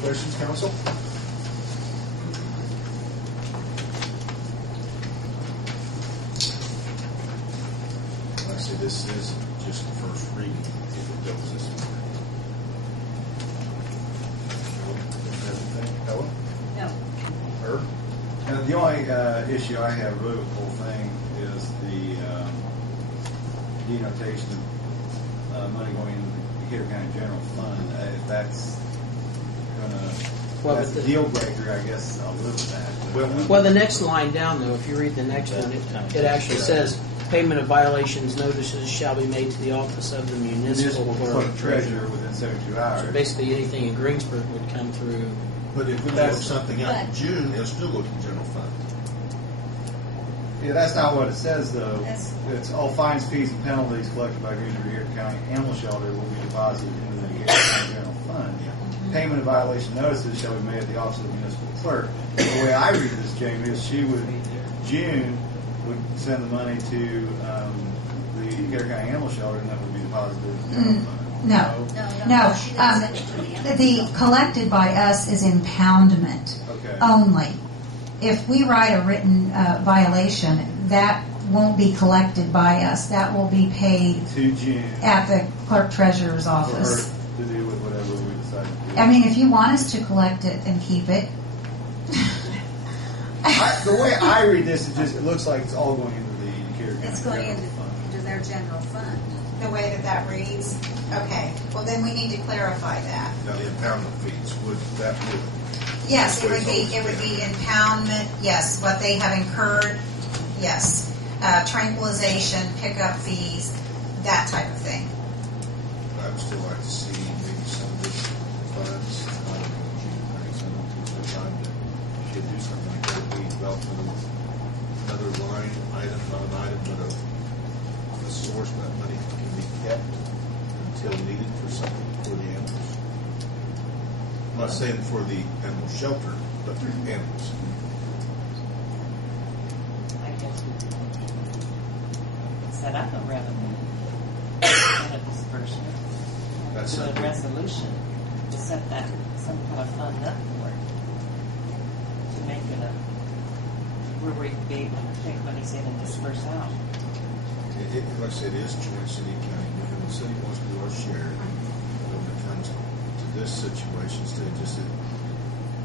Questions, council? Actually, this is just the first reading, if it goes this way. Everything, Ella? No. Herb? The only issue I have really with the whole thing is the denotation of money going into the Decatur County General Fund. If that's that's a deal breaker, I guess I'll live with that. Well, the next line down, though, if you read the next one, it actually says, payment of violations notices shall be made to the office of the municipal clerk treasurer within 72 hours. So basically, anything in Greensburg would come through. But if we work something out in June, it'll still go to the general fund. Yeah, that's not what it says, though. It's all fines, fees, and penalties collected by Greensburg County Animal Shelter will be deposited into the Decatur County General Fund. Payment of violation notices shall be made at the office of the municipal clerk. The way I read this, Jamie, is June would send the money to the Decatur County Animal Shelter, and that would be deposited in the general fund. No. She doesn't send it to the animal. The collected by us is impoundment only. If we write a written violation, that won't be collected by us. That will be paid to June at the clerk treasurer's office. For her to do with whatever we decide to do. I mean, if you want us to collect it and keep it. The way I read this, it looks like it's all going into the Decatur County It's going General into Fund. their general fund. The way that reads? Okay, well then we need to clarify that. Now, the impoundment fees, would that be? Yes, it would be impoundment, yes, what they have incurred, yes. Tranquilization, pickup fees, that type of thing. I would still like to see maybe some of these funds, I don't know, June, I think some time to should do something like that, we develop another line item, not an item, but a source that money can be kept until needed for something for the animals. I'm not saying for the animal shelter, but for animals. I guess we could set up a revenue and a disbursement. That's Do a something. resolution to set that, some kind of fund up for it. To make it a, where we could be able to take monies in and disperse out. Like I said, it is joint city county, and the city wants to do our share. But when it comes to this situation, instead of just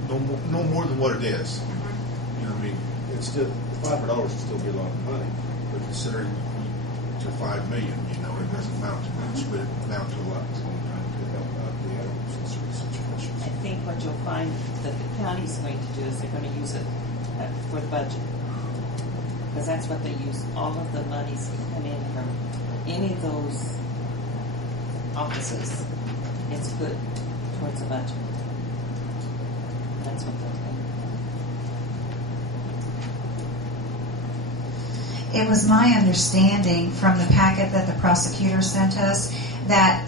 no more than what it is. You know what I mean? It's still $500 would still be a lot of money, but considering to $5 million, you know, it doesn't amount to much, but it amounts to a lot. So I'm trying to help out the animals in certain situations. I think what you'll find that the county's going to do is they're going to use it for the budget. Because that's what they use. All of the monies that come in from any of those offices, it's put towards the budget. That's what they'll do. It was my understanding from the packet that the prosecutor sent us that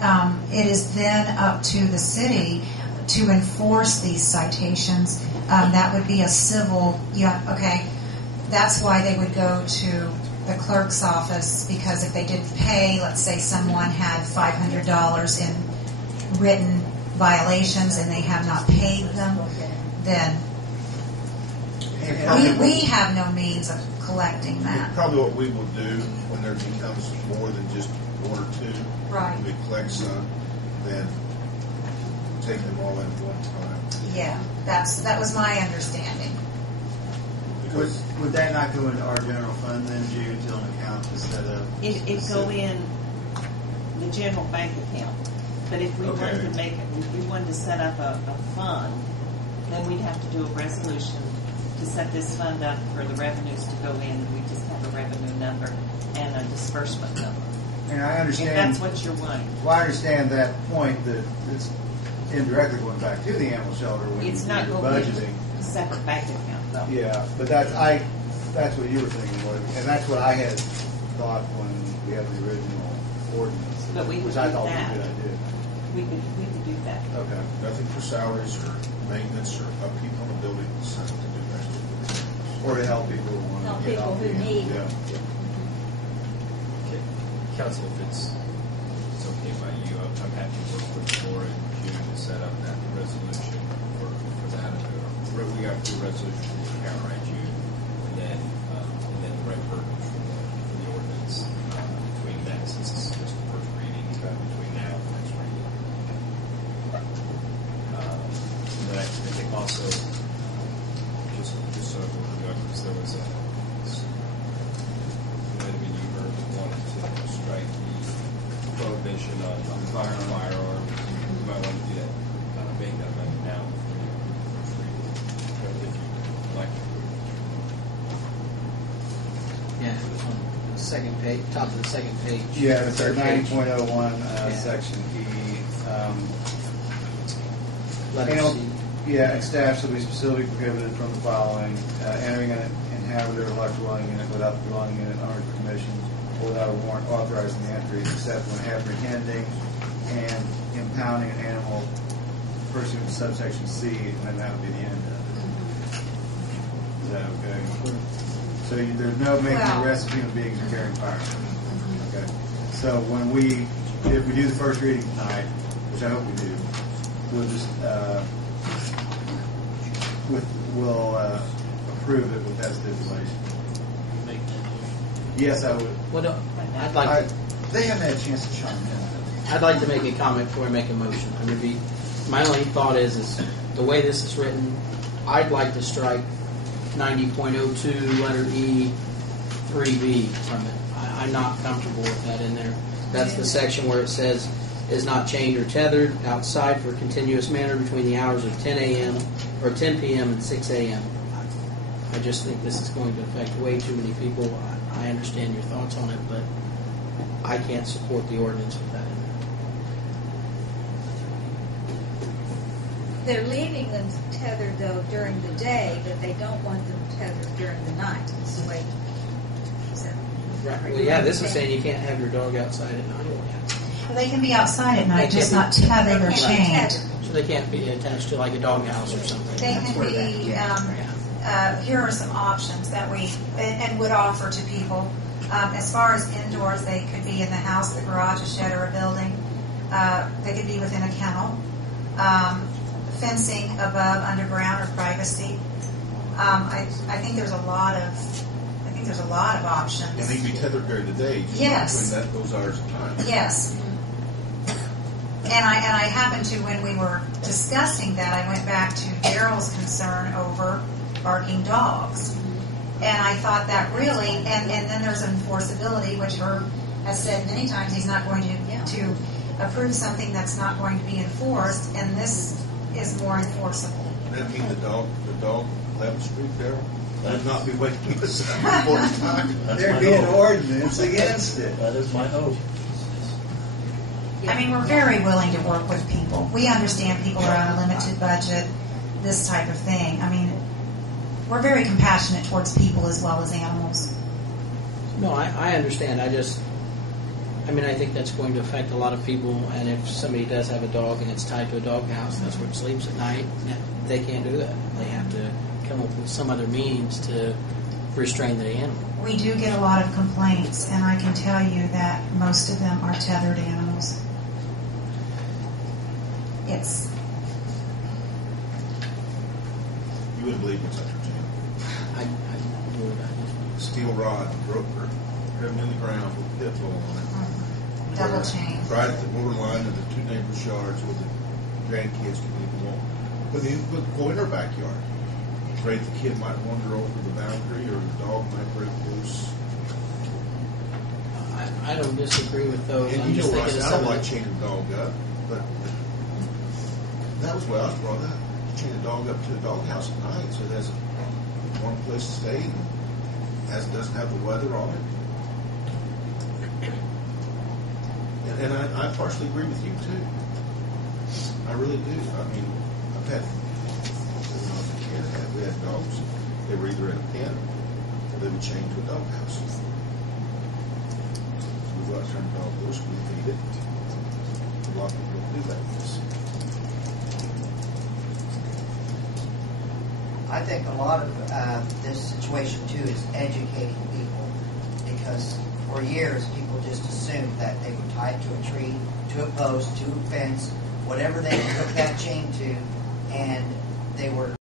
it is then up to the city to enforce these citations. That would be a civil, that's why they would go to the clerk's office, because if they didn't pay, let's say someone had $500 in written violations and they have not paid them, then we have no means of collecting that. Probably what we will do when there becomes more than just one or two, Right. we collect some, then take them all in at one time. Yeah, that was my understanding. Would that not go into our general fund then, June, until an account is set up? It go in the general bank account. But if we wanted to make it, if we wanted to set up a fund, then we'd have to do a resolution to set this fund up for the revenues to go in. We just have a revenue number and a disbursement number. And I understand. If that's what you're wanting. Well, I understand that point that it's indirectly going back to the animal shelter when It's you not do the going budgeting. to be a separate bank account, though. Yeah, but that's what you were thinking, and that's what I had thought when we had the original ordinance. But we would which I do thought that. was a good idea. We could do that. Okay. Nothing for salaries or maintenance or upkeep on the building, something to do that. Or to help people who want Help to get people off who the need. Yeah. Okay. Council, if it's okay by you, I'm happy to work with Laura and June to set up that resolution do a resolution from the account, right, June, and then the right verbiage from the ordinance between that, since this is just the first reading, between now and the next reading. But I think also, just so we're clear, because there was a you wanted to strike the prohibition on firearms. You might want to do that, make that amendment now for first reading, if you'd like to. Yeah, it was on the second page, top of the second page. Yeah, it's our Third page. 90.01 Yeah. section E. Letter Animal- C. Yeah, and staff shall be specifically prohibited from the following: entering an inhabited or large dwelling unit without the dwelling unit owner's permission or without a warrant authorizing the entry, except when apprehending and impounding an animal pursuant to subsection C, and then that would be the end of it. Is that okay? So there's no making Well- arrests of human beings or carrying firearms. Okay. So if we do the first reading tonight, which I hope we do, we'll just we'll approve it with that stipulation. Make that motion. Yes, I would. What do- I'd like to. They haven't had a chance to chime in. I'd like to make a comment before I make a motion. I would be, my only thought is the way this is written, I'd like to strike 90.02 letter E 3B from it. I'm not comfortable with that in there. That's the section where it says is not chained or tethered outside for a continuous manner between the hours of 10 a.m. or 10 p.m. and 6 a.m. I just think this is going to affect way too many people. I understand your thoughts on it, but I can't support the ordinance with that in there. They're leaving them tethered though during the day, but they don't want them tethered during the night. Is the way. Is that, Well, yeah, this is saying you can't have your dog outside at night. They can be outside at night, They just can't not they tethered or can't be chained. tethered. So they can't be attached to like a doghouse or something. They That's can where that- be, yeah. here are some options that we, and would offer to people. As far as indoors, they could be in the house, the garage, a shed, or a building. They could be within a kennel. Fencing above, underground, or privacy. I think there's a lot of options. And they can be tethered during the day. Yes. Between those hours of time. Yes. And I happened to, when we were discussing that, I went back to Daryl's concern over barking dogs. And I thought that really, and then there's enforceability, which Herb has said many times he's not going to approve something that's not going to be enforced, and this is more enforceable. That mean the dog 11th Street there would not be waking us up before time. There'd be an ordinance against it. That is my hope. I mean, we're very willing to work with people. We understand people are on a limited budget, this type of thing. I mean, we're very compassionate towards people as well as animals. No, I understand. I think that's going to affect a lot of people. And if somebody does have a dog and it's tied to a doghouse, that's where it sleeps at night. They can't do that. They have to come up with some other means to restrain the animal. We do get a lot of complaints, and I can tell you that most of them are tethered animals. It's You wouldn't believe what's under jail. I do that. Steel rod, broke her, driven in the ground with a pit bull on it. Double chain. Right at the borderline of the two neighbors' yards where the grandkids couldn't even go in her backyard. Afraid the kid might wander over the boundary or the dog might break loose. I don't disagree with those. And I'm you just know what I thinking said, of I some don't of like the- chaining a dog up, but that was why I was brought up. You chain a dog up to a doghouse at night so it has one place to stay and doesn't have the weather on it. And I partially agree with you too. I really do. I mean, I've had, when I was a kid, we had dogs. They were either in a pen or they were chained to a doghouse. We go out there and dog loose, we feed it. A lot of people don't do that with us. I think a lot of this situation too is educating people, because for years people just assumed that they were tied to a tree, to a post, to a fence, whatever they could hook that chain to, and they were